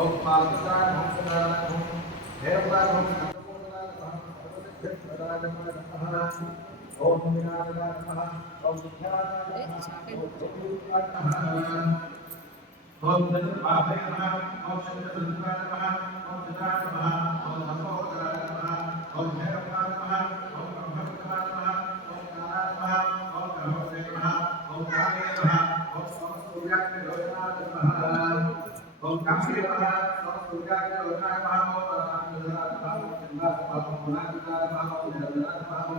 ओम पालकराय ओम सदानंद ओम देवराय ओम ओम विनाशाय नमः ओम विद्याय नमः ओम चतुर्बाहुवे नमः ओम चतुर्भुजाय नमः ओम चतुराय नमः ओम लंबोदराय नमः ओम भैरवाय नमः ओम ब्रह्मविद्याय नमः ओम कालाय नमः ओम ब्रह्मवे नमः ओम काले नमः ओम समस्तूर्याय नमः ओम काले नमः समस्तूर्याय नमः ओम परात्पराय नमः ओम चंद्राय नमः ओम गुणातीताय नमः ओम जगन्नाथाय नमः ओम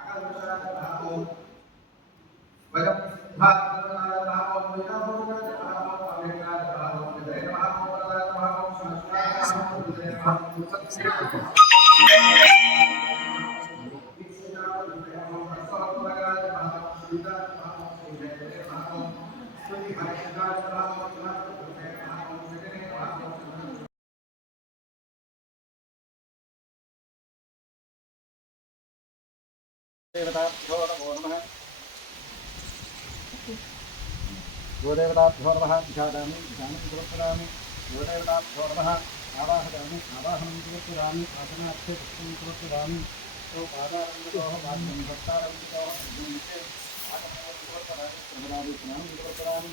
अकल्मषाय नमः ओम वयं सिद्धार्थाय नमः ओम विनाशाय नमः ओम अभिज्ञाय नमः ओम विजय नमः ओम वरदाय नमः ओम शाश्वताय नमः ओम विजय नमः ओम सत्य देवताभ्यो नमो नमः गोदेवताभ्यो नमः ध्यायामि ध्यानं समर्पयामि गोदेवताभ्यो नमः आवाहयामि आवाहनं समर्पयामि आसनार्थे पुष्पं समर्पयामि तो पादारविन्दोः वाक्यं भक्तारविन्दोः अर्जुनस्य आगमनं समर्पयामि प्रभरादि स्नानं समर्पयामि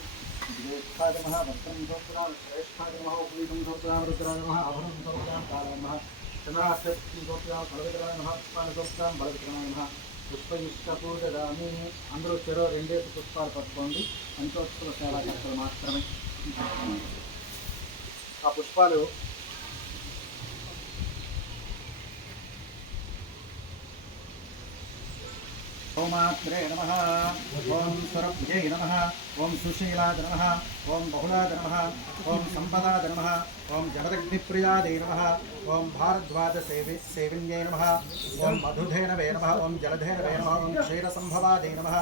ज्येष्ठाय नमः वस्त्रं समर्पयामि श्रेष्ठाय नमः उपवीतं समर्पयामि रुद्राय नमः आभरणं समर्पयामि कालाय नमः चन्द्रार्थे पुष्पं समर्पयामि बलवित्राय नमः पुष्पाणि समर्पयामि बलवित्राय नमः పుష్పయుష్ట పూజదామి అందరూ చెరో రెండేసి పుష్పాలు పట్టుకోండి పంచోత్సవ సేవా చక్రం మాత్రమే ఆ పుష్పాలు ओमात्रे नमः ओम सुरभ्ये नमः ओम सुशीलाद नमः ओम बहुलाद नमः ओम संपदाद नमः ओम जगदग्निप्रियादे नमः ओम भारद्वाज सेविन्ये नमः ओम मधुधेनवे नमः ओम जलधेनवे नमः ओम क्षीरसंभवादे नमः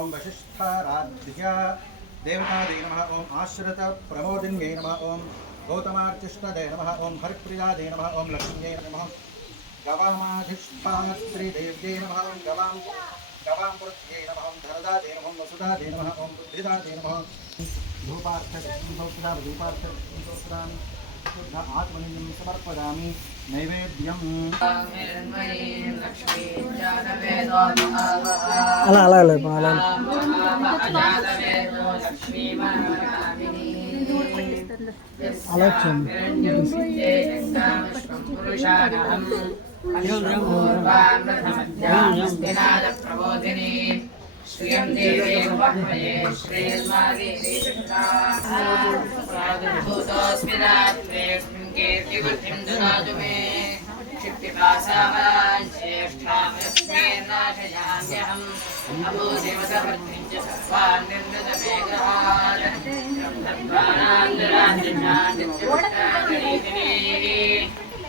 ओम वशिष्ठाराध्या देवतादे नमः ओम आश्रित प्रमोदिन्ये नमः ओम गौतमार्चिष्टदे नमः ओम हरिप्रियादे नमः ओम लक्ष्म्ये नमः गवामाधिष्ठात्रिदेव्ये नमः ओम गवामृत्ये नमः ओम धरदादे नमः ओम वसुदादे नमः ओम बुद्धिदादे नमः धूपार्थं शुद्ध आत्मलिंगं समर्पयामि नैवेद्यं అలా అలా అలా అలా श्रियं देवे वह्मये श्रीर्मार्गेभूतोऽस्मिन् कीर्तिवृद्धिं ददातु मे क्षिप्तिपासावान् ज्येष्ठामस्मेन्नाशयाम्यहम् अभूदेवतवृद्धिं च सर्वान् निर्मृतमेघान्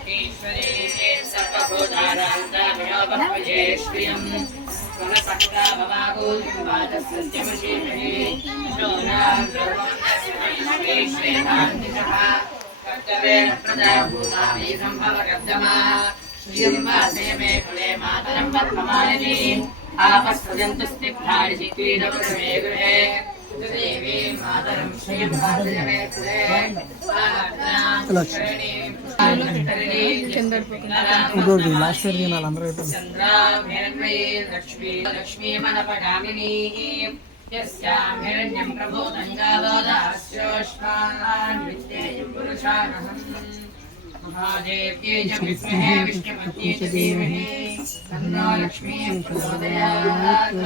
ईश्वरी सर्वभूतानां वह्मये श्रियं पुनः भवागोलिं वाचस्यमशीमहे शोनां ब्रह्मणस्मै श्रेधान्वितः कर्तव्येन प्रजाभूतामि सम्भवकर्दमा श्रियं वासे मे कुले मातरं पद्ममालिनी आपस्सजन्तु स्निग्धानि क्रीडवमे गृहे देवी मातरं श्रियं वासे मे कुले लक्ष्मी मनपगामिनी यस्यां हिरण्यं प्रभूतं गावोदास्योष्मान् विद्येयं पुरुषानहम् महादेव्यै च विद्महे विष्णुपत्न्यै च धीमहि तन्नो लक्ष्मीः प्रचोदयात्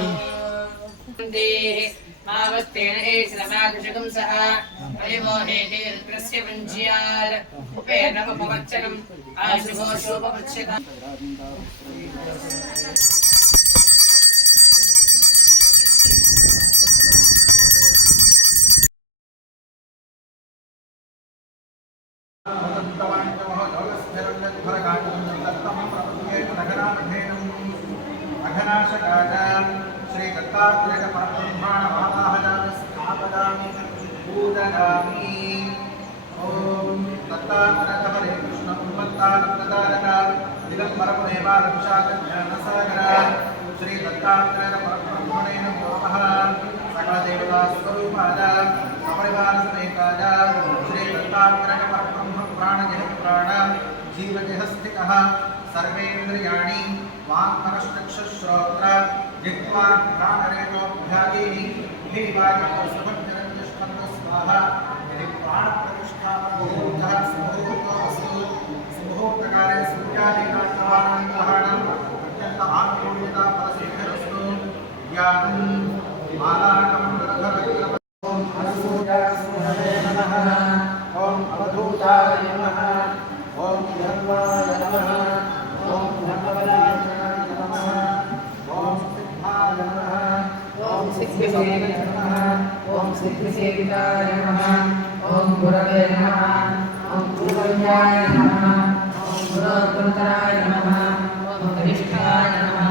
मावत्तेन एषमादृशकं सह वैमोहेते रुद्रस्य वञ्ज्याल उपेन उपवच्चनम् आशुभोषोपवच्यताम् श्री दत्तात्रेय परब्रह्मण आवाहयामि स्थापयामि पूजयामि ओम दत्तात्रेय हरे कृष्ण उन्मत्तानन्ददायक दिगम्बरपुरेवालविशाख ज्ञानसागर श्री दत्तात्रेय परब्रह्मणे नमो नमः सकल देवता स्वरूपाय सपरिवार समेताय श्री दत्तात्रेय परब्रह्म प्राणजः प्राण जीवजः स्थितः सर्वेन्द्रियाणि वाङ्मनश्चक्षुश्रोत्र जिह्वा घ्राणरेणोऽभ्यादीः हेवायुः स्वाहा यदि प्राणप्रतिष्ठापमुहूर्तः सुमुहूर्तोऽस्तु सुमुहूर्तकाले सूर्यादीनां ग्रहाणां ग्रहाणाम् अत्यन्त आनुकूल्यता फलसिद्धिरस्तु ज्ञानं मालाकं रथवक्त्रम् ॐ अनसूयासूनवे नमः ॐ अवधूताय नमः ॐ धर्माय नमः ॐ धर्मवराय नमः ॐ सिद्धाय नमः ॐ सिद्धिसेविताय नमः ॐ सिद्धिसेविताय नमः ॐ गुरवे नमः ॐ गुरुवर्याय नमः ॐ गुरुतराय नमः ॐ वरिष्ठाय नमः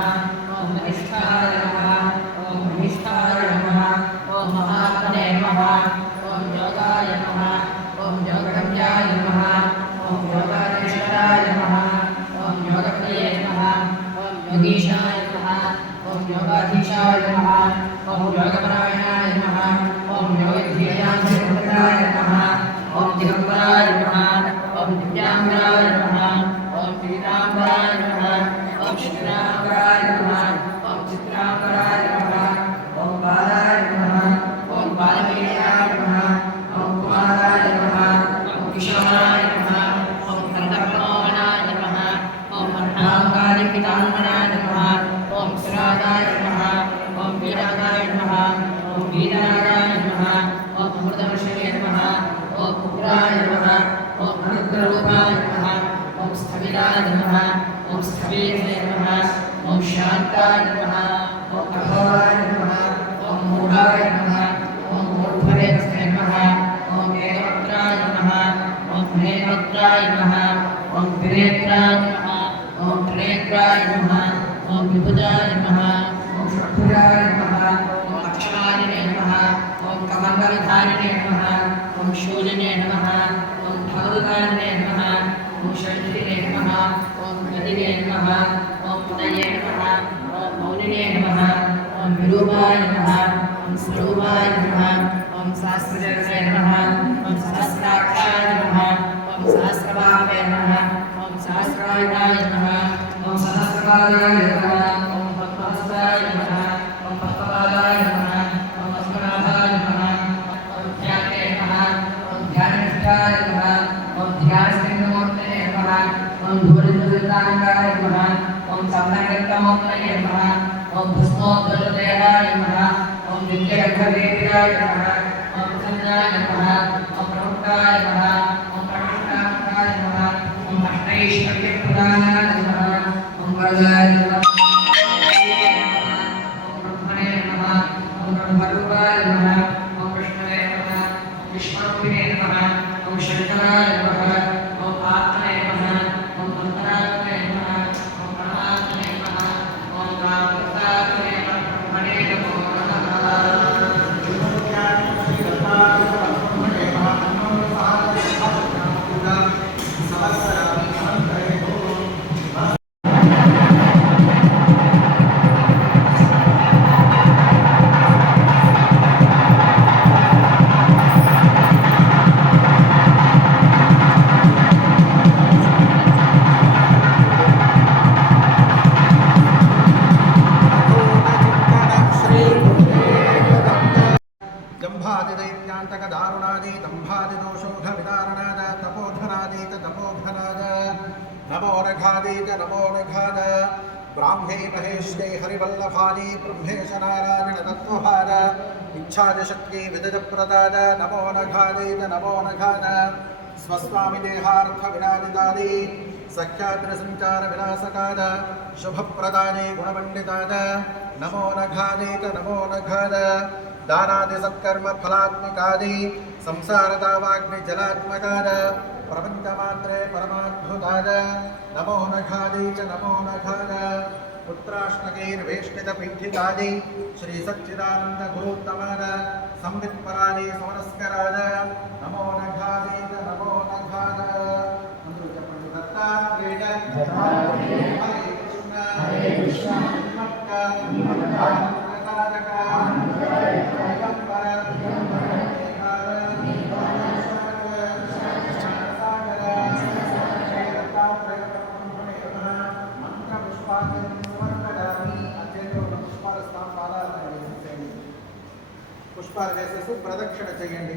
ॐ वरिष्ठाय नमः ॐ वरिष्ठाय नमः ॐ महात्मने नमः ॐ योगाय नमः ॐ योगगम्याय नमः ॐ योगाधीश्वराय नमः ॐ योगप्रिये नमः ॐ योगीशाय नमः ॐ योगाधीशाय नमः ॐ योगपरायणाय नमः ॐ योगधीर्याय नमः ॐ दिगम्बराय नमः ॐ दिव्यांबराय नमः ॐ पीताम्बराय नमः ॐ श्रीराम्बराय नमः ॐ चित्राम्बराय नमः ॐ बालाय नमः ॐ बालवीर्याय नमः ॐ कुमाराय नमः ॐ किशोराय नमः ॐ कन्दर्पमोहनाय नमः ॐ अर्णाङ्गारिपिताङ्गनाय नमः ॐ सुरागाय नमः ॐ वीरागाय नमः ॐ वीरनागाय नमः ॐ अमृतवर्षिणे नमः ॐ उग्राय नमः ॐ अनुग्ररूपाय नमः ॐ स्थविराय नमः ॐ स्थवीरे नमः ॐ शान्ताय नमः ॐ कठोराय नमः ॐ मूढाय नमः ॐ मूर्धरेतसे नमः ॐ वेदवक्त्राय नमः ॐ हेमवक्त्राय नमः ॐ विनेत्राय नमः ॐ त्रिनेत्राय नमः ॐ विभुजाय नमः ॐ षट्भुजाय नमः ॐ अक्षमालिने नमः ॐ कमण्डलधारिणे नमः ॐ शूलिने नमः ॐ धवलधारिणे नमः ॐ षड्जिने नमः ॐ नदिने नमः ॐ पुनये नमः ॐ मौलिने नमः ॐ विरूपाय नमः ॐ स्वरूपाय नमः ॐ सहस्रजगते नमः ॐ सहस्राक्षाय नमः ॐ सहस्रभावे नमः ॐ सहस्रायुधाय नमः ॐ सहस्रपादाय नमः ॐ पद्महस्ताय नमः ॐ पद्मपादाय नमः ॐ पद्मनाभाय नमः ॐ ध्याने नमः ॐ ध्याननिष्ठाय नमः ॐ ध्यानसिंहमूर्तये नमः ॐ धूलिधूलिताङ्गाय नमः ॐ सम्यगर्थमूर्तये नमः ॐ भस्मोद्धरदेहाय नमः ॐ विद्यार्थवेदिकाय नमः ॐ प्रसन्नाय नमः ॐ प्रमुखाय नमः ॐ प्रणष्टाय नमः ॐ अष्टैश्वर्यप्रदानाय नमः ॐ वरदाय नमः ॐ ब्रह्मणे नमः ॐ ब्रह्मरूपाय नमः ॐ विष्णवे नमः ॐ विश्वरूपिणे नमः ॐ शङ्कराय नमः ॐ आत्मने नमः ॐ अन्तरात्मने नमः ॐ परमात्मने नमः ॐ रामकृतात्मने ब्रह्मणे नमो नमः जम्भादिदैत्यान्तकदारुणादि दम्भादिदोषोधविदारणाद तपोधनादीत तपोधनाद नमो नघादीत नमो नघाद ब्राह्मे महेश्वे हरिवल्लभादि ब्रह्मेश नारायण तत्त्वभाद इच्छादिशक्ति विदजप्रदाद नमो नघादीत नमो नघाद स्वस्वामि देहार्थविनादिदादि सख्याद्रसञ्चार विनाशकाद शुभप्रदाने गुणमण्डिताद नमो नघादीत नमो नघाद दानादि सत्कर्म फलात्मकादि संसारदावाग्नि जलात्मकाद प्रपञ्चमात्रे परमाद्भुताद नमो नघादीत नमो नघाद पुत्राष्टकैर्वेष्टितपीठितादि श्री सच्चिदानंद गुरुत्तमाद संवित्परादि समनस्कराद नमो नघादीत नमो नघाद मंत्र जपण दत्तात्रेय हरे कृष्ण दिगंबर ప్రదక్షిణ చేయండి.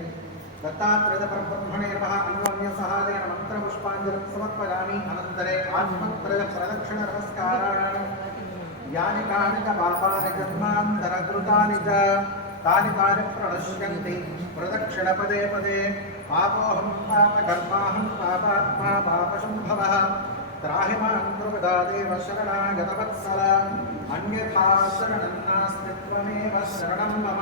దత్తాత్రేయ పరబ్రహ్మణే నమః అన్యోన్య సహాయేన మంత్ర పుష్పాంజలిం సమర్పయామి. అనంతరే ఆత్మత్రయ ప్రదక్షిణ నమస్కారాణి యాని కాని చ పాపాని జన్మాంతరకృతాని చ తాని తాని ప్రణశ్యంతి ప్రదక్షిణ పదే పదే. పాపోహం పాపకర్మాహం పాపాత్మా పాపశంభవః త్రాహి మాం త్రిపదాదేవ శరణాగతవత్సల అన్యథా శరణం నాస్తి త్వమేవ శరణం మమ.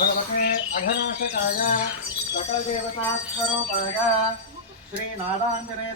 भगवते अघनाशकाय सकलदेवतास्वरूपाय श्रीनारायणेय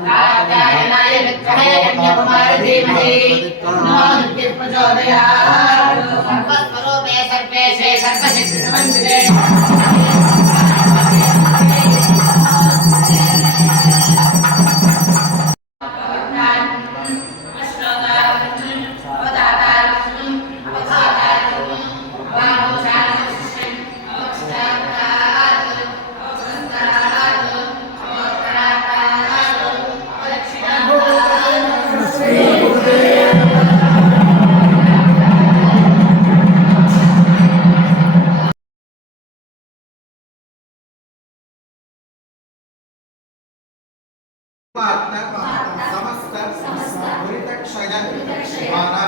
Nagasya नारायणाय विद्महे कन्याकुमारी धीमहि तन्नो दुर्गिः प्रचोदयात् सर्वस्वरूपे सर्वेशे सर्वशक्तिसमन्विते समस्त दुरितक्षय द्वारा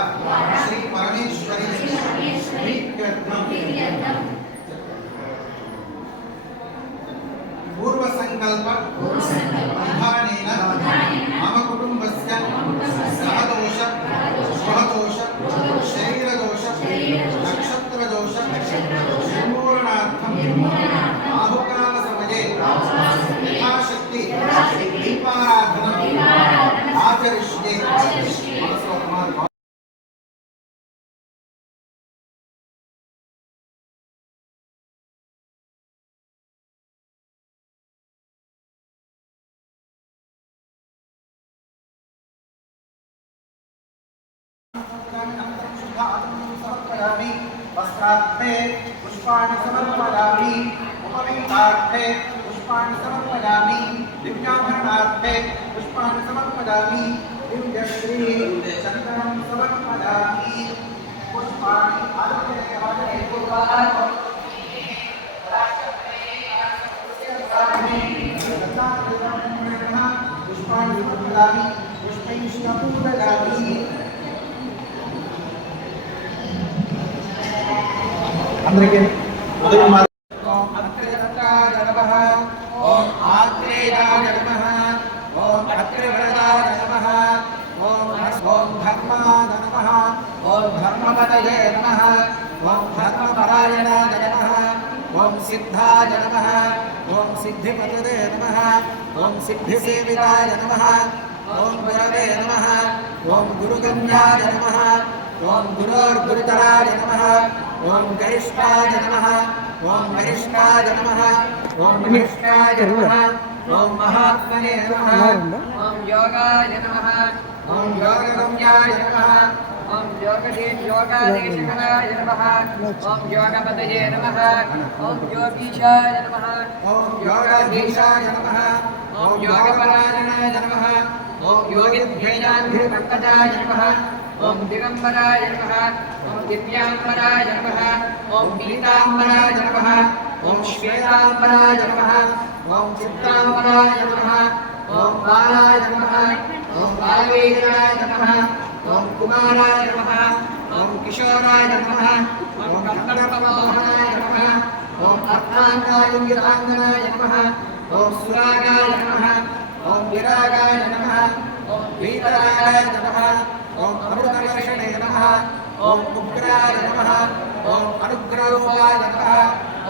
श्री परमेश्वरी पूर्व संकल्प विधानेन मम कुटुंबस्य सहदोष शुभदोष शरीरदोष नक्षत्रदोष निर्मूलनार्थं आहुकाल समये यथाशक्ति दीपाराधनम् आचरिष्ये। वस्त्रार्थे पुष्पाणि समर्पयामि उपवीतार्थे पुष्पाणि समर्पयामि दिव्याभरणार्थे पुष्पाणि समर्पयामि दिव्यश्री चन्दनं समर्पयामि पुष्पाणि आदरे पुष्पाणि समर्पयामि पुष्पैश्च पूजयामि। అందరికీ ఉదయం ఓం అత్రేయాయ నమః ఓం ఆత్రేయాయ నమః ఓం అత్రివరదాయ నమః ఓం ధర్మాయ నమః ఓం ధర్మపదయే నమః ఓం ధర్మపరాయణాయ నమః ఓం సిద్ధాయ నమః ఓం సిద్ధిపతదే నమః ఓం సిద్ధిసేవితాయ నమః ఓం గురవే నమః ఓం గురుగమ్యాయ నమః ఓం గురోర్గురుతరాయ నమః ఓం గరిష్ఠాయ నమః ఓం వరిష్ఠాయ నమః ఓం మహిష్ఠాయ నమః ఓం మహాత్మనే నమః ఓం యోగాయ నమః ఓం యోగగమ్యాయ నమః ఓం యోగదేశకరాయ నమః ఓం యోగపదయే నమః ఓం యోగీశాయ నమః ఓం యోగాధీశాయ నమః ఓం యోగపరాయణాయ నమః ఓం యోగిధ్యేయాన్విపంకజాయ నమః ఓం దిగంబరాయ నమః ఓం దివ్యాంబరాయ నమః ఓం పీతాంబరాయ నమః ఓం శ్వేతాంబరాయ నమః ఓం చిత్తాంబరాయ నమః ఓం బాలాయ నమః ఓం బాలవీరాయ నమః ఓం కుమారాయ నమః ఓం కిశోరాయ నమః ఓం కర్కటమోహనాయ నమః ఓం అర్థాంగాయ నమః ఓం సురాగాయ నమః ఓం విరాగాయ నమః ఓం వీతరాగాయ నమః ఓం అమృతవర్షణే నమః ఓం ఉగ్రాయ నమః ఓం అనుగ్రహరూపాయ నమః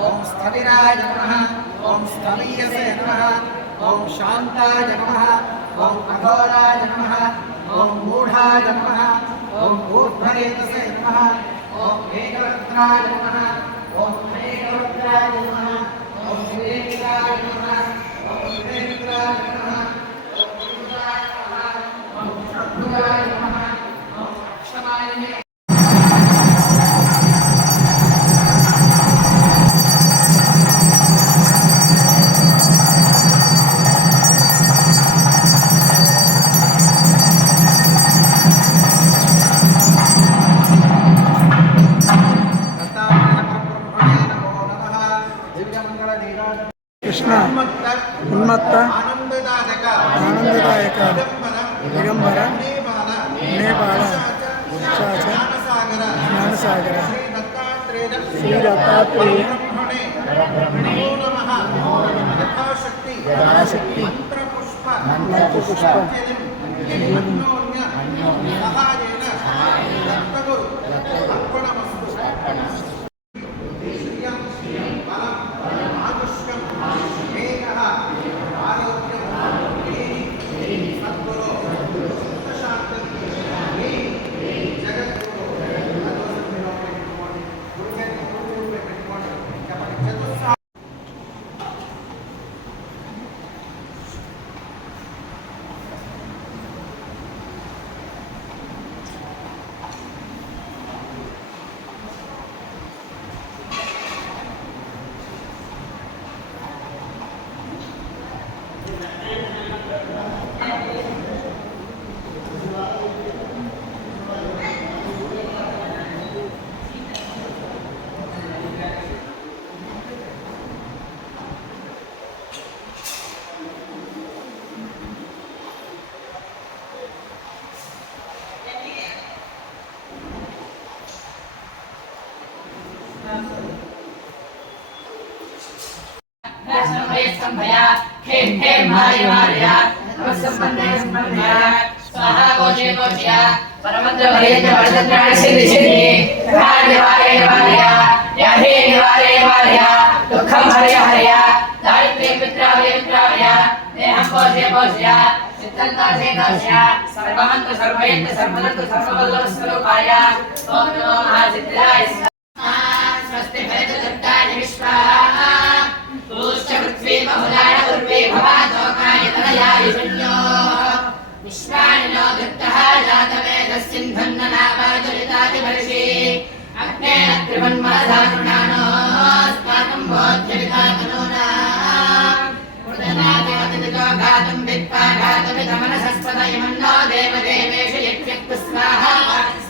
ఓం స్థవిరాయ నమః ఓం స్థవీయసే నమః ఓం శాంతాయ నమః ఓం అఘోరాయ నమః ఓం మూఢాయ నమః ఓం ఊర్ధ్వరేతసే నమః ఓం ఏకవక్త్రాయ నమః ఓం ఏకవక్త్రాయ నమః ఓం శ్రీరాయ నమః ఓం శ్రీరాయ నమః ఓం గురురాయ నమః ఓం శబ్దాయ నమః ఓం అక్షమాయ నమః కృష్ణ ఉన్మత్త ఆనందదాయక దిగంబర నేపాల జ్ఞానసాగర శ్రీ దత్తాత్రేయ యథాశక్తి మంత్రపుష్పం माये संभय हे माये माया संबंधे संबंधया स्वाहा कोशे कोशया परमंत्र भरेन्द्र वरदत्राण सिद्धि सिद्धि निवारे निवारया या हे निवारे निवारया दुःखं हरय हरया दारिद्र्यं वित्रावया देहं कोशे कोशया चित्तं नाशे नाशया सर्वमंत्र सर्वयंत्र सर्वदत्त सर्ववल्लभ स्वरूपाय ओम नमो महासिद्धाय स्वस्ति भरतदत्तानि विश्वा पूष्य पृथ्वी बहुलाण उर्वे भवादोकाय तनयाय शून्यो विश्वानि नो दत्तः जातवेदस्सिन्धन्ननावाजलितादिवर्षे अग्नेन त्रिवन्मनसा कृणानो अस्माकं बोध्यवितातनूना उदनादेवतितो घातुं विद्वा घातुमिदमनसस्पदयमन्नो देवदेवेषु यज्ञक्तु स्वाहा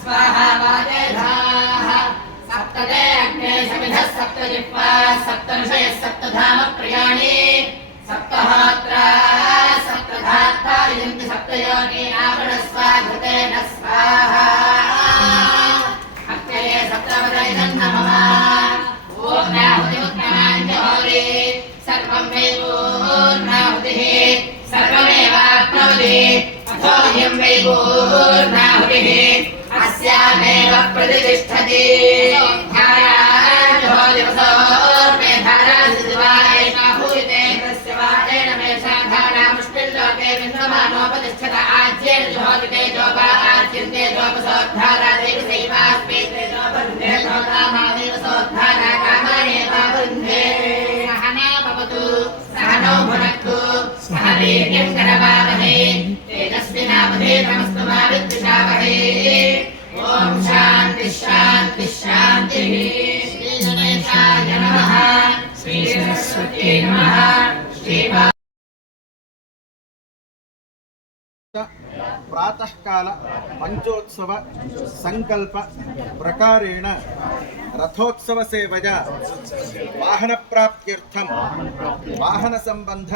स्वाहा वादेधाः सप्तदे अग्ने समिधः सप्तजिह्वा सप्तऋषयः सप्तधाम प्रियाणि सप्तहोत्रा सप्तधात्ता यन्ति सप्तयोनि आवृणस्वाघृतेन स्वाहा अग्नये सप्तवदयं नमः पूर्णाहुतिमुत्तमाञ्जहोरि सर्वं वै पूर्णाहुतिः सर्वमेवाप्नोति अथोऽयं वै पूर्णाहुतिः अस्यामेव प्रतिष्ठति प्रतिष्ठत आज्येन जोतिते जोगा आज्यन्ते जोपसोद्धारा देवसैवास्मेते जोपन्ते जोगामादेव सोद्धारा कामानेवावृन्धे सहना भवतु सहनौ भुनक्तु सह वीर्यं करवावहै तेजस्विनावधीतमस्तु मा विद्विषावहै ॐ शान्ति शान्ति शान्तिः श्री गणेशाय नमः श्री सरस्वत्यै नमः श्री प्रातःकाल पंचोत्सव संकल्प प्रकारेण रथोत्सव सेवया वाहन प्राप्त्यर्थं वाहन संबंध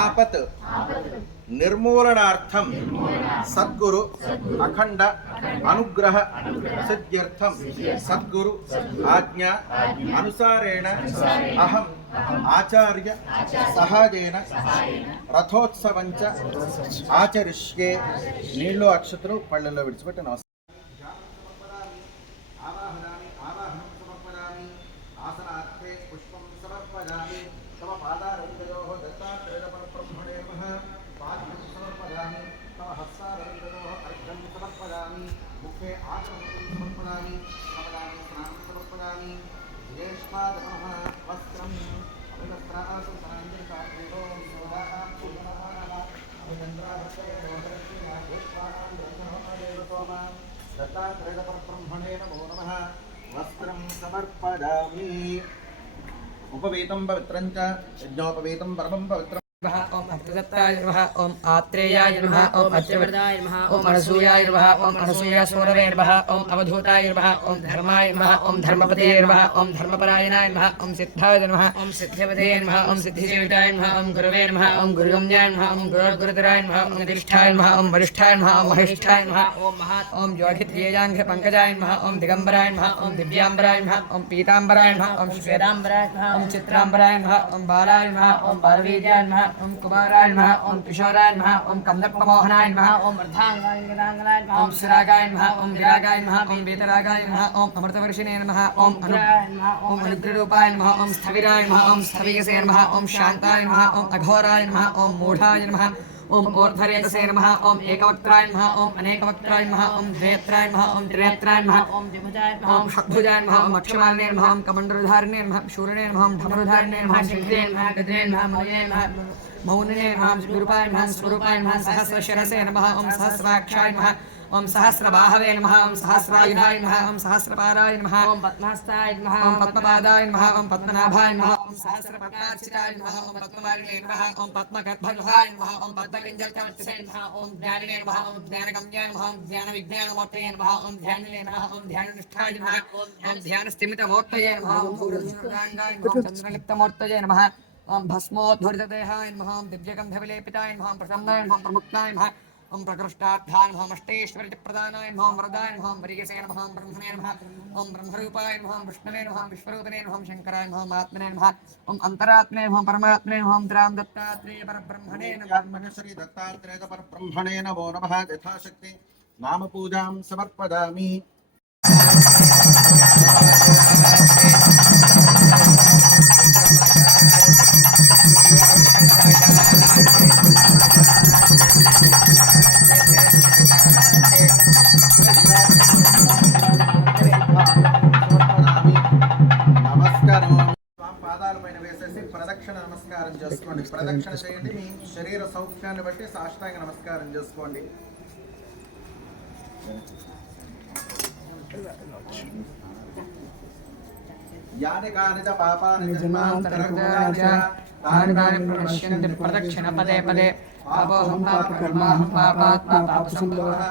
आपत् निर्मूलनार्थं सद्गुरु अखंड अनुग्रह सिद्ध्यर्थं सद्गुरु आज्ञा अनुसारेण अहं आचार्य सहायेन रथोत्सवञ्च आचरिष्ये नीळ्ळु अक्षतरु पळ्ळल्लो विडिचिपेट्टि नमस्कार आवाहनामि आवाहनं समर्पयामि आसनार्थे पुष्पं समर्पयामि तव पादारविन्दयोः दत्तात्रेयपरब्रह्मणे नमः पाद्यं समर्पयामि तव हस्तारविन्दयोः अर्घ्यं समर्पयामि मुखे आचमनं समर्पयामि कमलानि स्नानं समर्पयामि ज्येष्ठादनः वस्त्रम् दत्तात्रेयपरब्रह्मणे नमो नमः वस्त्रं समर्पयामि उपवीतं पवित्रं च यज्ञोपवीतं परमं पवित्रं ओम अप्रदत्ताय नमः ओम आत्रेयाय नमः ओम अच्युताय नमः ओम अनसूयाय नमः ओम अनसूयासूरवे नमः ओम अवधूताय नमः ओम धर्माय नमः ओम धर्मपते नमः ओम धर्मपरायणाय नमः ओम सिद्धाय नमः ओम सिद्धिपते नमः ओम सिद्धिसेविताय नमः ओम गुरवे नमः ओम गुरुगम्याय नमः ओम गुरुगुरुतराय नमः ओम अधिष्ठाय नमः ओम वरिष्ठाय नमः ओम महिष्ठाय नमः ओम महात् ओम योगित्रियाङ्घ पंकजाय नमः ओम दिगंबराय नमः ओम दिव्यांबराय नमः ओम पीतांबराय नमः ओम श्वेतांबराय नमः ओम चित्रांबराय नमः ओम बालाय नमः ओम बालवीर्याय नमः ओम कुमाराय नमः ओम किशोराय नमः ओम कमलप्पमोहनाय नमः ओम अर्धांगाय गदांगाय नमः ओम शिरागाय नमः ओम विरागाय नमः ओम वेतरागाय नमः ओम अमृतवर्षिणे नमः ओम अनुग्रहाय नमः ओम अनुग्रहरूपाय नमः ओम स्थविराय नमः ओम स्थवियसे नमः ओम शान्ताय नमः ओम अघोराय नमः ओम मूढाय नमः ओम ऊर्ध्वरेतसे नमः ओम एकवक्त्राय नमः ओम अनेकवक्त्राय नमः ओम द्वयत्राय नमः ओम त्रिनेत्राय नमः ओम द्विभुजाय नमः ओम षड्भुजाय नमः ओम अक्षमालिने नमः ओम कमण्डलधारिणे नमः शूरणे नमः ओम धनुर्धारिणे नमः शङ्खिने नमः गजने नमः मौने नमः मौनिने नमः विरूपाय नमः स्वरूपाय नमः सहस्रशिरसे नमः ओम सहस्राक्षाय नमः ओम सहस्रबाहवे नमः ओम सहस्रायुधाय नमः ओम सहस्रपाराय नमः ओम पद्महस्ताय नमः ओम पद्मपादाय नमः ओम पद्मनाभाय नमः ओम सहस्रपद्मार्चिताय नमः ओम पद्मवारिणे नमः ओम पद्मगर्भगुहाय नमः ओम पद्मकिञ्जलचमर्चिते नमः ओम ज्ञानिने नमः ओम ज्ञानगम्याय नमः ओम ज्ञानविज्ञानमूर्तये नमः ओम ध्यानिने नमः ओम ध्याननिष्ठाय नमः ओम ध्यानस्थिमितमूर्तये नमः ओम भूरगाङ्गाय नमः ओम चन्द्रलिप्तमूर्तये नमः ओम भस्मोद्धूर्तदेहाय नमः ओम दिव्यगन्धविलेपिताय नमः ओम प्रसन्नाय नमः प्रमुक्ताय नमः ओम प्रकृष्टाध्याय नमः अष्टेश्वरी प्रदानाय नमः वरदाय नमः वरीयसे नमः ब्रह्मणे नमः ओम ब्रह्मरूपाय नमः विष्णवे नमः विश्वरूपिणे नमः शंकराय नमः महात्मने नमः ओम अंतरात्मने नमः परमात्मने नमः ओम राम दत्तात्रेय परब्रह्मणे नमः श्री दत्तात्रेय परब्रह्मणे नमो नमः यथाशक्ति नाम पूजां समर्पयामि పాదాలపైన వేసేసి ప్రదక్షిణ నమస్కారం చేసుకోండి. ప్రదక్షిణ చేయండి. మీ శరీర సౌఖ్యాన్ని బట్టి సాష్టాంగ నమస్కారం చేసుకోండి. యాని కాని చ పాపాని జన్మాంతరకృతాని तानि तानि प्रणश्यन्ति प्रदक्षिण पदे पदे पापोऽहं पापकर्माहं पापात्मा पापसम्भवः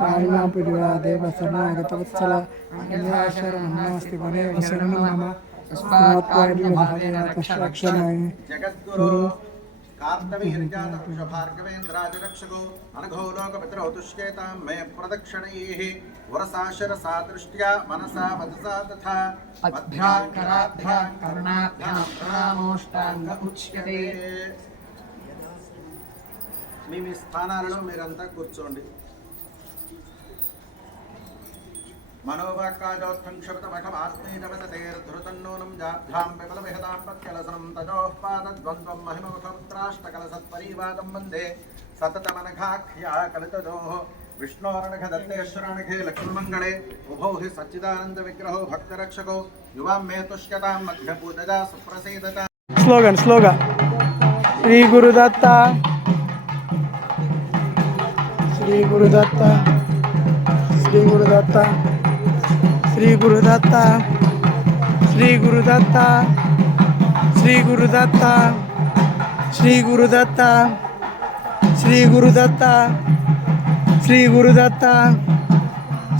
पाणिनां पुरिवादेव शरणागतवत्सल अन्यशरणं नास्ति वनेव शरणं मम तस्मात् पाणिभावेन रक्षणाय जगद्गुरु कार्तवीर्जात वृषभार्गवेन्द्रादिरक्षको अनघोलोकपितरौ तुष्येतां मे प्रदक्षिणैः वरसाशरसा दृष्ट्या मनसा वदसा तथा अभ्याकराभ्यां कर्णाभ्यां प्रणामोष्टाङ्ग उच्यते మీ స్థానాలలో మీరంతా కూర్చోండి. మనోవాక్కాజోత్థం క్షపతమఖమాత్మీజవతేర్ధృతన్నూనం జాభ్యాం విఫలవిహతాం పత్యలసనం తజోఃపాదద్వంద్వం మహిమముఖం వందే సతతమనఘాఖ్యా కలితజోః విష్ణోరణఘదత్తేశ్వరణఘే లక్ష్మీమంగళే ఉభౌ హి సచ్చిదానంద విగ్రహో భక్తరక్షకో యువాం మే తుష్యతాం మధ్యపూజజా సుప్రసీదత. స్లోగన్ శ్రీ గురుదత్త శ్రీ గురుదత్త శ్రీ గురుదత్త శ్రీ గురుదత్త శ్రీ గురుదత్త శ్రీ గురుదత్త శ్రీ గురుదత్త శ్రీ గురుదత్త శ్రీ గురుదత్త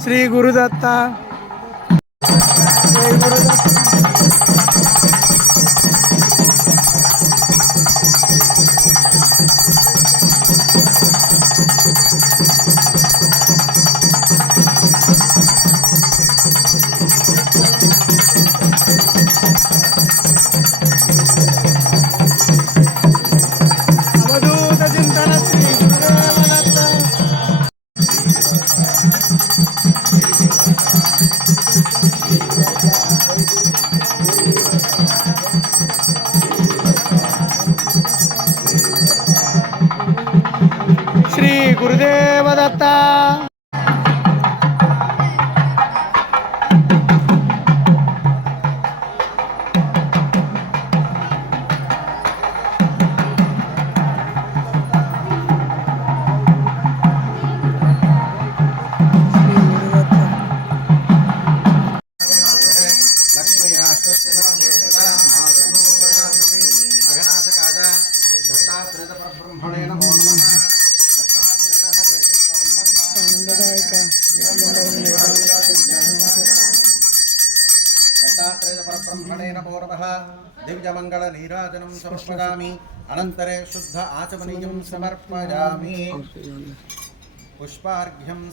శ్రీ గురుదత్త శ్రీ గురుదత్త అవధూత చింతన శ్రీ గురుదేవదత్త శ్రీ గురుదేవదత్త दत्तात्रेयपरब्रह्मणे नमो नमः. दिव्यमङ्गलनीराजनं समर्पयामि. अनन्तरे शुद्ध आचमनीयं समर्पयामि. पुष्पार्घ्यं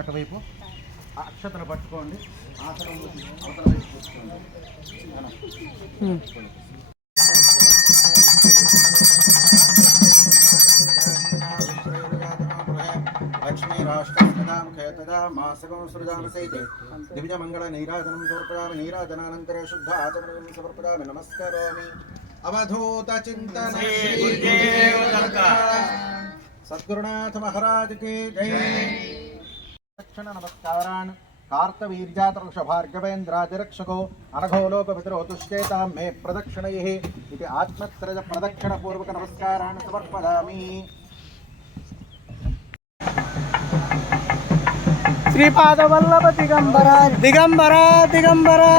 అటువైపు అక్షతలు పట్టుకోండి. ఆసనం అవతల వైపు కూర్చోండి. లక్ష్మీ రాష్ట్ర तदा मासकं सृजामसैते दिव्यमङ्गलनीराजनं समर्पयामि नीराजनानन्तरे शुद्ध आचमनं समर्पयामि नमस्करोमि अवधूतचिन्तन सद्गुरुनाथ महाराज की जय दक्षिण नमस्कारान् कार्तवीर्जातवृषभार्गवेन्द्रादिरक्षको अनघोलोकपितरोतुश्चेतां मे प्रदक्षिणैः इति आत्मत्रय प्रदक्षिणपूर्वक नमस्कारान् समर्पयामि श्रीपादवल्लभ दिगंबरा दिगंबरा दिगंबरा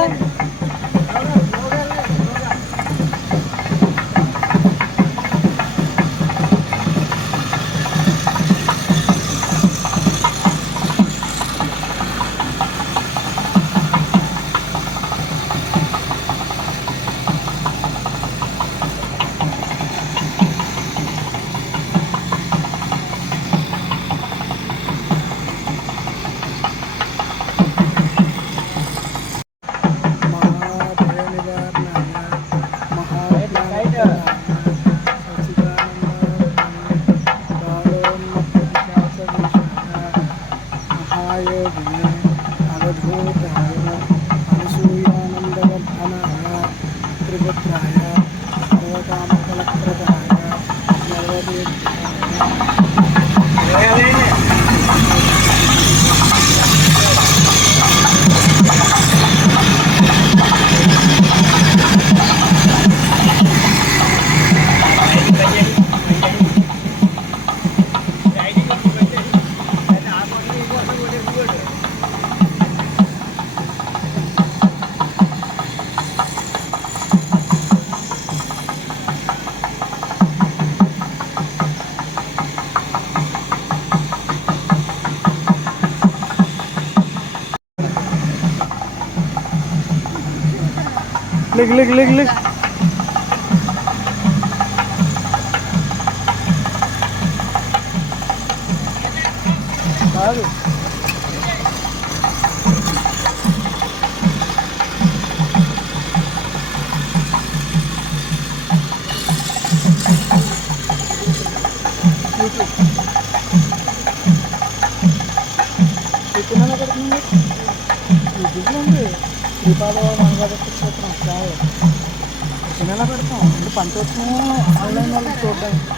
लिख लिख लिख लिख ఎలా పెడతాం అంటే పంచోత్సవం ఆన్లైన్ వాళ్ళకి చూడడానికి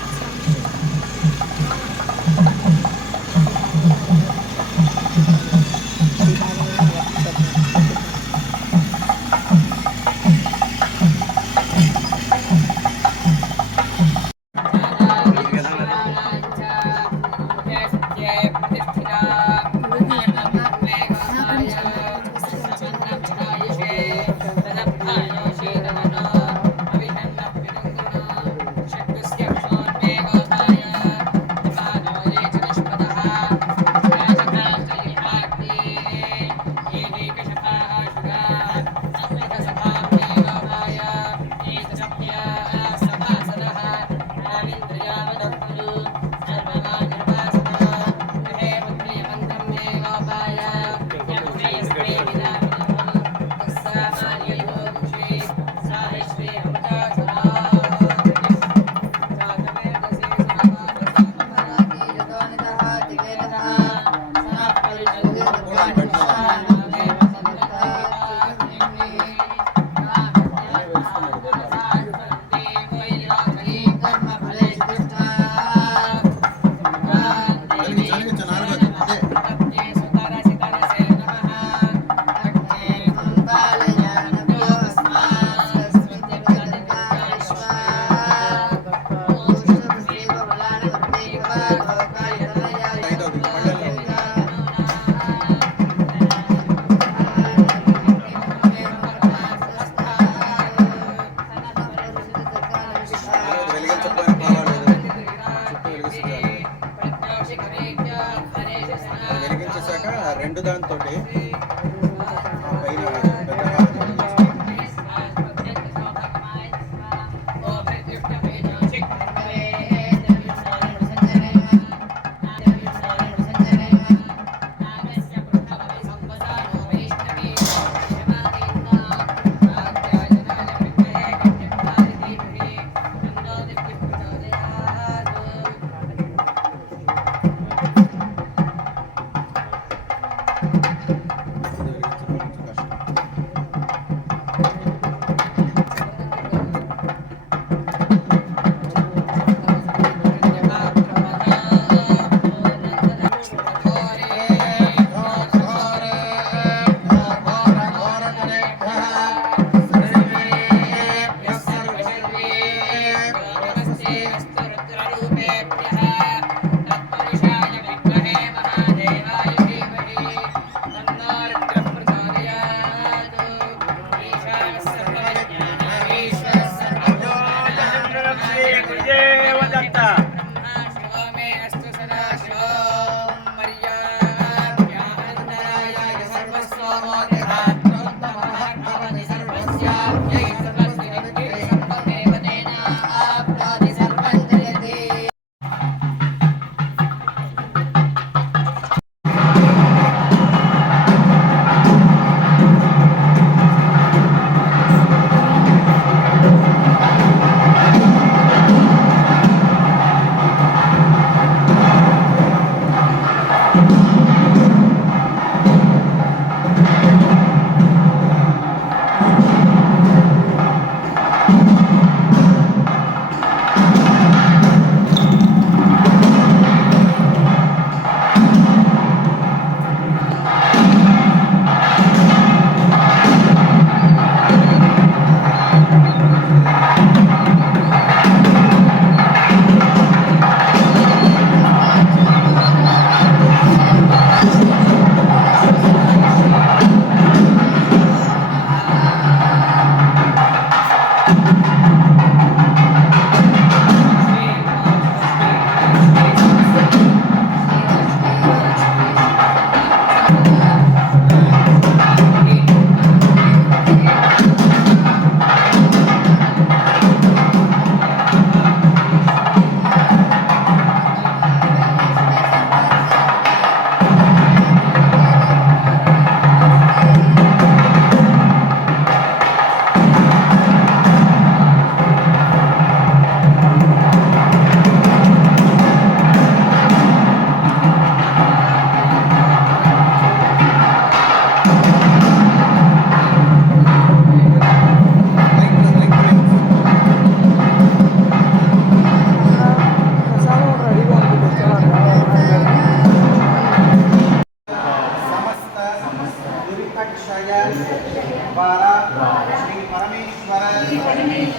రెండు దాంతో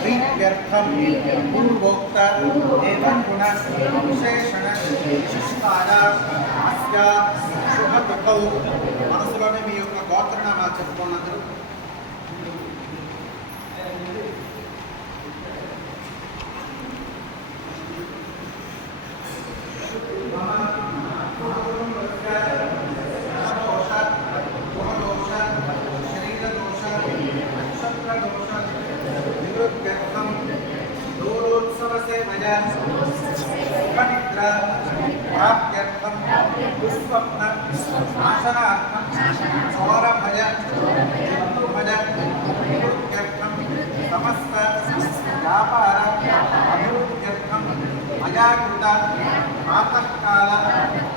प्रीत्यर्थम पूर्वोक्त एवं गुण विशेषण विशिष्टाया आस्या शुभतिथौ మనసులోనే మీ యొక్క గోత్రనామా చెప్పుకున్నందుకు समस्त व्यापार अभिवृद्ध्यर्थम मयाकृत प्रातःकाल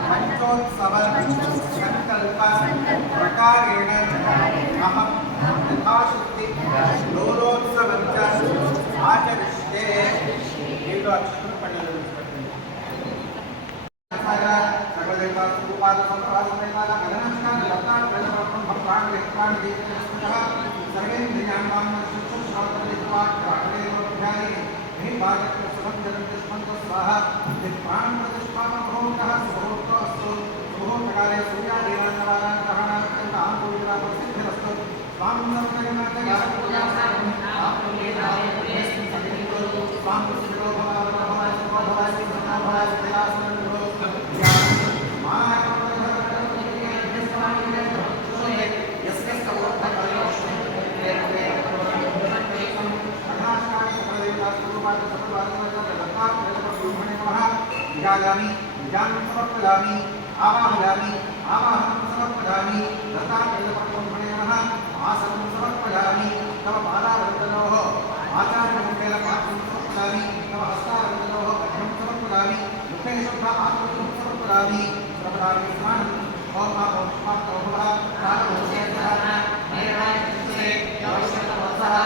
पंचोत्सव संकल्प प्रकारेण अहं यथाशक्ति लोलोत्सवञ्च आचरिष्ये जागामि जान समर्पयामि आवाहयामि आवाहनं समर्पयामि दत्तात्रेयपरब्रह्मणे नमः आसनं समर्पयामि तव पादारविन्दयोः आचार्यमुखेन पात्रं समर्पयामि तव हस्तारविन्दयोः अर्घ्यं समर्पयामि मुखे शुद्ध आत्मनं समर्पयामि सर्वदापि स्नानं ओम नमो पुष्पात्तवः कालभूषेतः नैराय चित्ते योषितवसः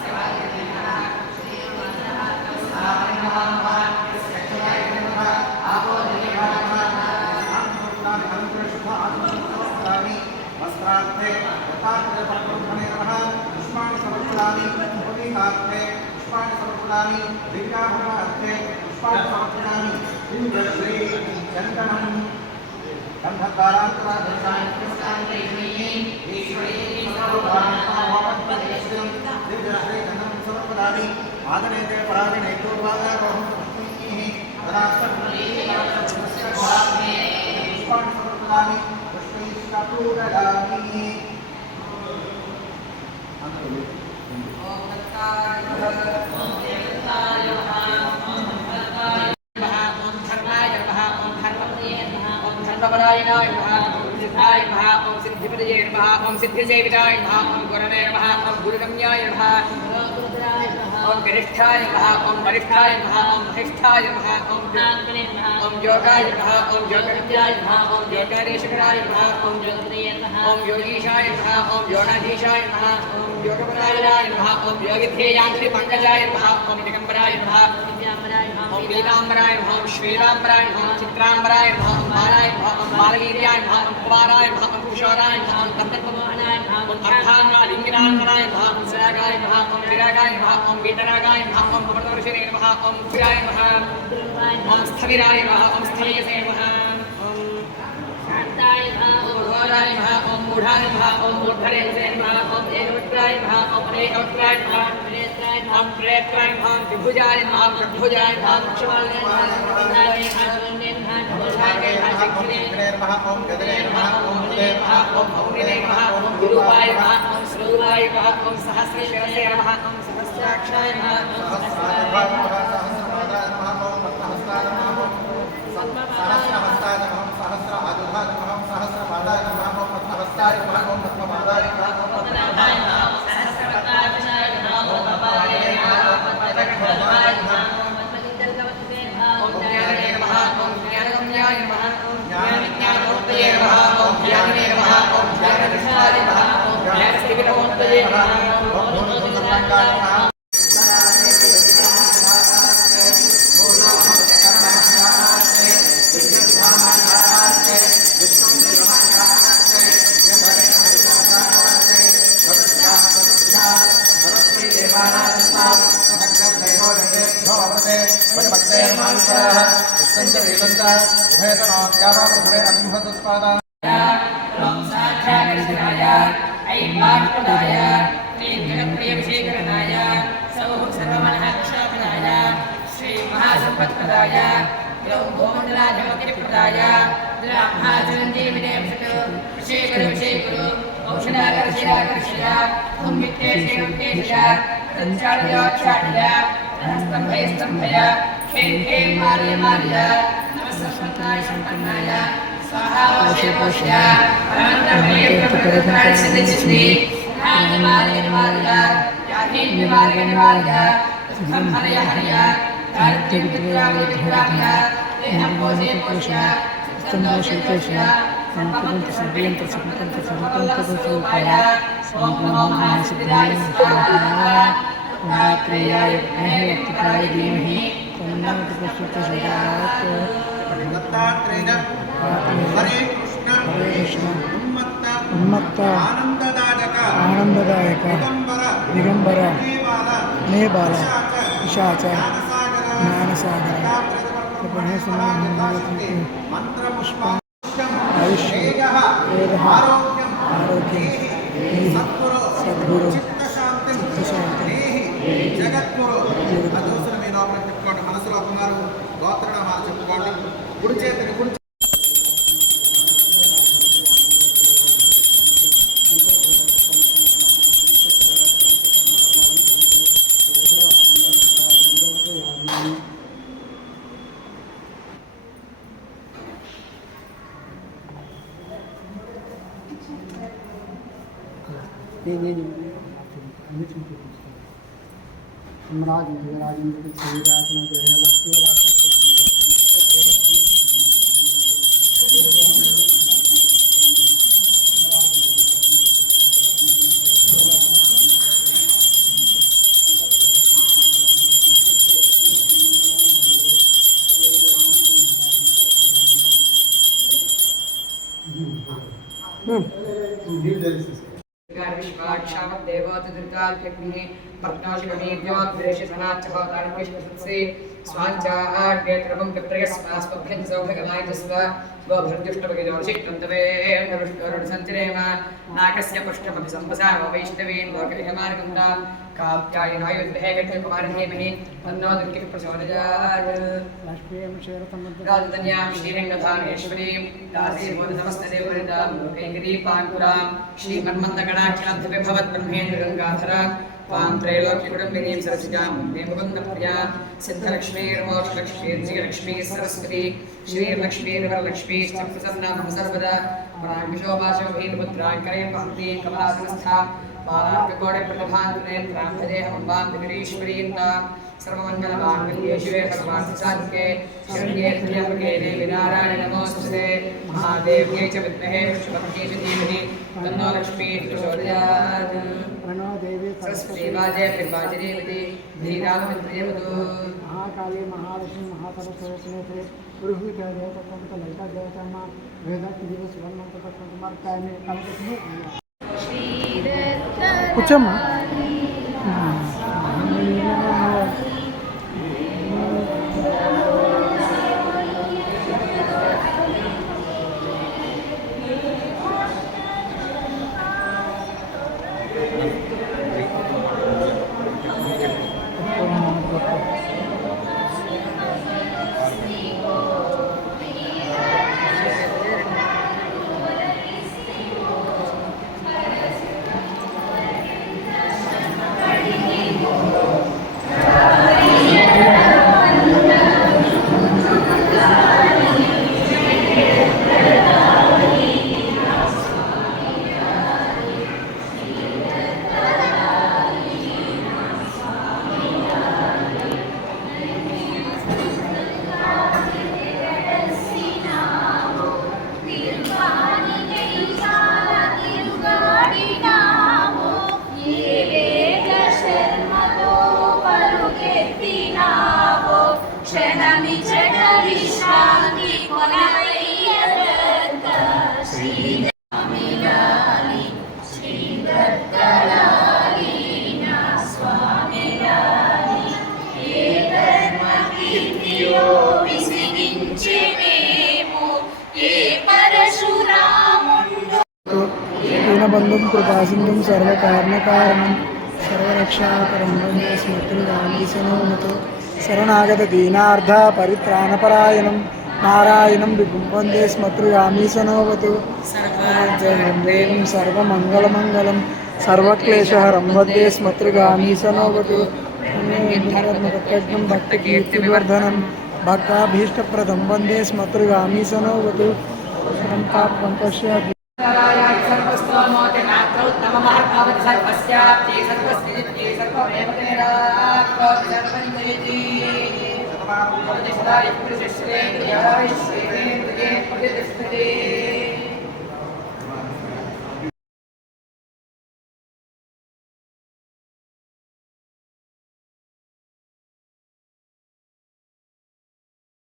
सेवायतेनः श्रीमन्तः तस्मै नमः वस्त्रार्थे दत्तात्रेयपरब्रह्मणे नमः पुष्पाणि समर्पयामि उपवीतार्थे पुष्पाणि समर्पयामि दिव्याभरणार्थे पुष्पाणि समर्पयामि इन्द्रश्री चन्दनं समर्पयामि आदनेते परादिने पूर्वादारोहं पुष्पाणि समर्पयामि पुष्पैश्चपूरयामि धर्मपरायणाय नमः सिद्धाय नमः ओम सिद्धिपदये नमः ओम सिद्धिसेविताय नमः ओम गुरवे नमः ओम गुरुगम्याय नमः ओम गरिष्ठाय नमः ओम वरिष्ठाय नमः ओम महिष्ठाय नमः ओम योगाय नमः ओम योगविद्याय नमः ओम योगेश्वराय नमः ओम योगप्रिये नमः ओम योगीशाय नमः ओम योगाधीशाय नमः ओम योगपरायणाय नमः ओम योगिध्येयान्त्रि पंकजाय नमः ओम दिगंबराय नमः ओम पीतांबराय नमः ओम श्रीरांबराय नमः ओम चित्रांबराय नमः ओम बालाय नमः ओम बालवीर्याय नमः ओम कुमाराय नमः ओम किशोराय नमः ओम कन्दर्पमोहनाय नमः ओम अर्धांगालिंगनाय नमः ओम सरागाय नमः ओम विरागाय नमः ओम वीतरागाय नमः ओम भवतवर्षिणे नमः ओम कुराय नमः ओम स्थविराय नमः ओम स्थवीयसे नमः ओम शान्ताय नमः ओम घोराय नमः ओम मूढाय नमः ओम मूढरेसे नमः ओम एकवक्त्राय नमः ओम अनेकवक्त्राय नमः ओम प्रेत्राय नमः ओम त्रिभुजाय नमः ओम षड्भुजाय नमः ओम शिवाय नमः ओम गदरे नमः ओम मुदे नमः ओम मौनिने नमः ओम गुरुवाय नमः ओम श्रूवाय नमः ओम सहस्रशिरसे नमः ओम सहस्राक्षाय नमः ओम सहस्राय नमः सहस्रपादाय नमः ओम पद्महस्ताय नमः ओम सहस्रहस्ताय नमः ओम सहस्रायुधाय नमः ओम सहस्रपादाय नमः ओम पद्महस्ताय नमः ओम पद्मपादाय नमः ओम पद्मनाभाय नमः ओम सहस्रपादाय नमः ओम पद्मपादाय नमः ओम पद्मनाभाय नमः ओम ज्ञाने नमः ओम ज्ञानगम्याय नमः ओम ज्ञानविज्ञानमूर्तये नमः ओम ज्ञानिने नमः ओम ज्ञाननिष्ठाय नमः ओम ज्ञानस्थितिमूर्तये नमः ओम गुरुसंगाय नमः उत्तराः उत्तम च वेदं च उभयतनाद्यावापृथवे अग्निहसस्पादा ऐवाष्टदाय श्रीजगत्प्रियविषयकरणाय सर्वमनः क्षापनाय श्रीमहासम्पत्प्रदाय भूमण्डलाधिपतिप्रदाय महाचिरञ्जीविने विषयकरु औषधाकर्षया संयुक्तेशया तच्चाट्य स्तम्भय खे मार्य नमस्सम्पन्नाय सम्पन्नाय स्वाहा पोष्य सिद्धि निवार्य हरय दत्तात्रेय हरे कृष्ण उन्मत्त आनंददायक दिगंबर नेबाल पिशाच ज्ञानसागर मंत्रपुष्प आयुष्य आरोग्य सद्गुरु चित्तशांति జగద్గురు అదోసన మీ లోపల చెప్పుకోండి మనసులో అమ్మగారు గోత్రనామాలు చెప్పుకోండి కుడి చేతిని కుడి देवोत्तरकाल्यग्निः पद्माशिवमीर्योद्रेशसनाच्चहोतारण्यश्वसे स्वाञ्चाड्येत्रवं पित्रयस्मास्मभ्यं सौभगमायजस्व गोभर्जुष्टभगिदोषिष्टं तवे नरुष्टरुणसञ्चिरेम नाकस्य पुष्टमपि सम्पसाम वैष्णवीन् लोकविहमार्गन्ता कात्यायनायुद्धे गठकुमारधीमहि तन्नो दुर्गिः प्रचोदयात् राजतन्यां श्रीरङ्गधामेश्वरीं दासीभूतसमस्तदेववृन्दां लोकैकदीपाङ्कुरां श्रीमन्मन्दगणाख्याद्भवद्ब्रह्मेन्द्रगङ्गाधरां त्वां त्रैलोक्यकुटुम्बिनीं सरसिजां वन्दे मुकुन्दप्रियां सिद्धलक्ष्मीर्मोक्षलक्ष्मीर्जयलक्ष्मी सरस्वती श्रीलक्ष्मीर्वरलक्ष्मीश्चप्रसन्नामः सर्वदा पराङ्कुशोभाशोभीर्मुद्राङ्करे महतीं कमलासनस्थां बालार्ककोटिप्रतिभान्तनेत्रां भजेऽहमम्बां जगदीश्वरीन्तां सर्वमङ्गलमाङ्गल्ये शिवे सर्वार्थसाधिके शरण्ये त्र्यम्बके देवी नारायणे नमोऽस्तुते महादेव्यै च विद्महे विष्णुपत्न्यै च धीमहि तन्नो लक्ष्मीः प्रचोदयात् सरस्वती वाजे वाजनीवती धीरागमिन्द्रियवतु महाकाली महालक्ष्मी महासरस्वती पुरुहित देवता ललिता देवता माँ वेदा दिवस కూర్చోమ్మా कृपासिन्धुं सर्वकारणकारणं सर्वरक्षाकरं वन्दे स्मृतिर्गामीशनोमतो शरणागतदीनार्धा परित्राणपरायणं नारायणं विभुं वन्दे स्मृतिर्गामीशनोवतु सर्वजयं सर्वमङ्गलमङ्गलं सर्वक्लेशहरं वन्दे स्मृतिर्गामीशनोवतु धर्मतत्त्वज्ञं भक्तकीर्तिविवर्धनं भक्ताभीष्टप्रदं वन्दे स्मृतिर्गामीशनोवतु पापं पश्यामि सर्वस्या